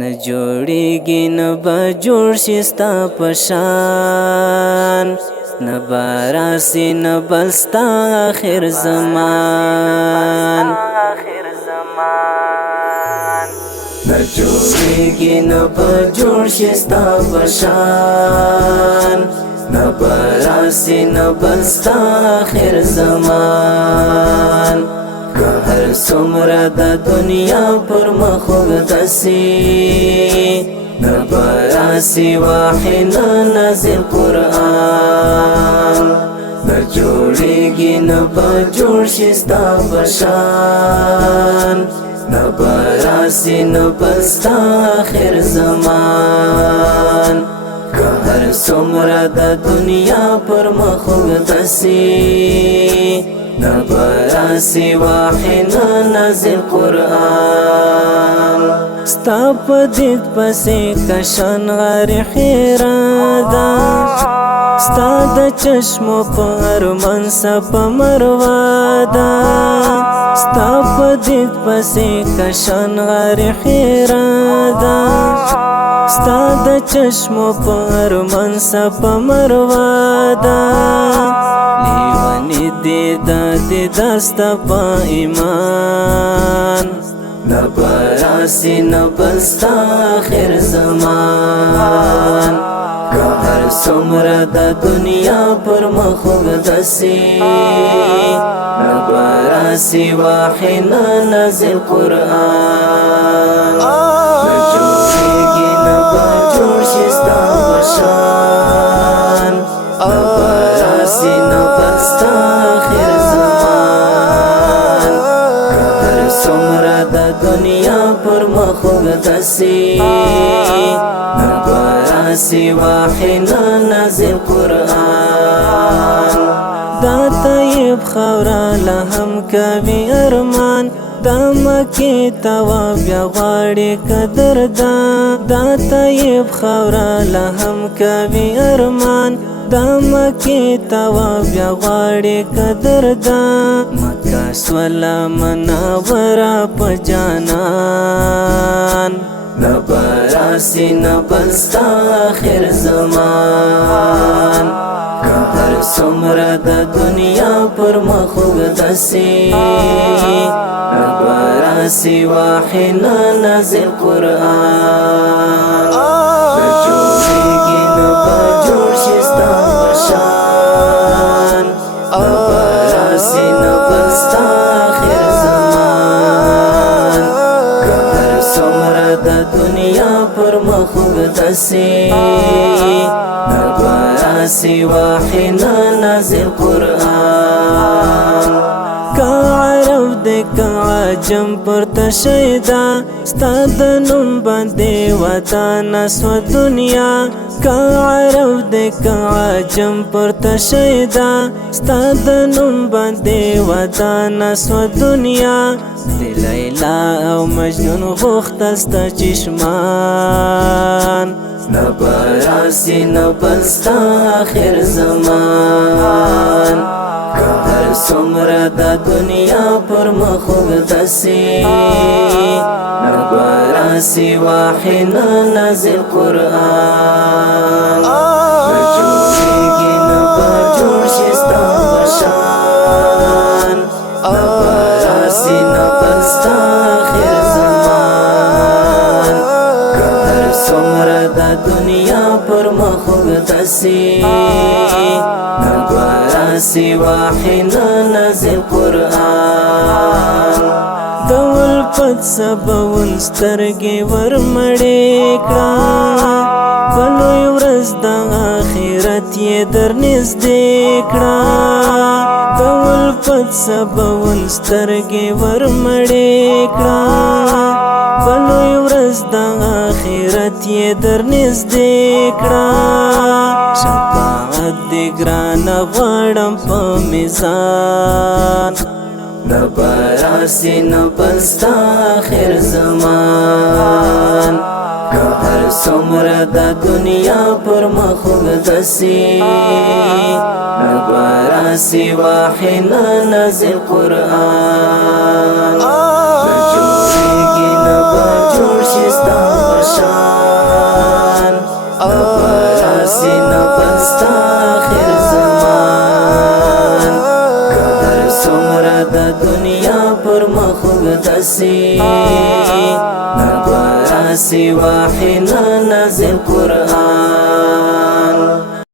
نه جوړیږي نه به جوړ شي ستا په شان نه به راسي نه به ستا آخر زمان نه جوړیږي نه به جوړ شي ستا په شان نه به راسي نه به ستا آخر زمان که هر څومره د دنیا پر مخ وګدسي نه به راسي وحي نه نازل قرآن نه جوړیږي نه به جوړ شي ستا په شان نه به راسي نه به ستا آخر زمان که هر څومره د دنیا پر مخ وګدسي نه به راسي وحي نه نازل قرآن ستا په دید پسې کشان غار خیره ده ستا د چشمو په ارمان سپه مروا ده ستا په دید پسې کشان غار خیره ده ستا د چشمو په ارمان سپه مروا ده لیونی دی دستا پا ایمان نه به راسي نه به ستا آخر زمان که هر څومره د دنیا پر مخ وګدسي نه به راسي وحي نه نازل قرآن نه جوړیږي نه به جوړ شي ستا په شان نه به راسي نه به ستا آخر زمان که هر څومره د دنیا پر مخ وګدسي نه به راسي وحي نه نازل قرآن دا طیب خاوره له هم کوي ارمان دا مکې تواب بیا غواړي قدردان دا طیب خاوره له هم کوي ارمان دا مکې تواب بیا غواړي قدردان مکه سوله منوره په جانان نه به راسي نه به ستا آخر زمان که هر څومره د دنیا پر مخ وګدسي نه به راسي وحي نه نازل قرآن نه جوړیږي نه به جوړ شي ستا په شان نه به راسي نه به ستا آخر زمان که هر څومره د دنیا پر مخ وګدسي نه به راسي وحي نه نازل قرآن که عرب دی که عجم پرته شیدا ستا د نوم باندې ودانه سوه دنیا که عرب دی که عجم پرته شیدا ستا د نوم باندې ودانه سوه دنیا د لیلا او مجنون غوښته ستا چشمان نه به راسي نه به ستا آخر زمان که هر څومره د دنیا پر مخ وګدسي نه به راسي وحي نه نازل قرآن نه جوړیږي نه به جوړ شي ستا په شان نه به راسي نه به ستا آخر زمان که هر څومره د دنیا پر مخ وګدسي نه به راسي وحي نه نازل قرآن د ولفت سباون سترګې ورمړې کړه په لوی ورځ د آخرت یې در نږدې کړه د ولفت سباون سترګې ورمړې کړه په لوی ورځ د آخرت یې در نږدې کړه شفاعت دې ګرانه غواړم په میزان نه به راسي نه به ستا آخر زمان که هر څومره د دنیا پر مخ وګدسي نه به راسي وحي نه نازل قرآن نه جوړیږي نه به جوړ شي ستا په نبستا آخر زمان قدر سمرا دا دنیا پر مخوگ دسی نبراسی واحنا نازل قرآن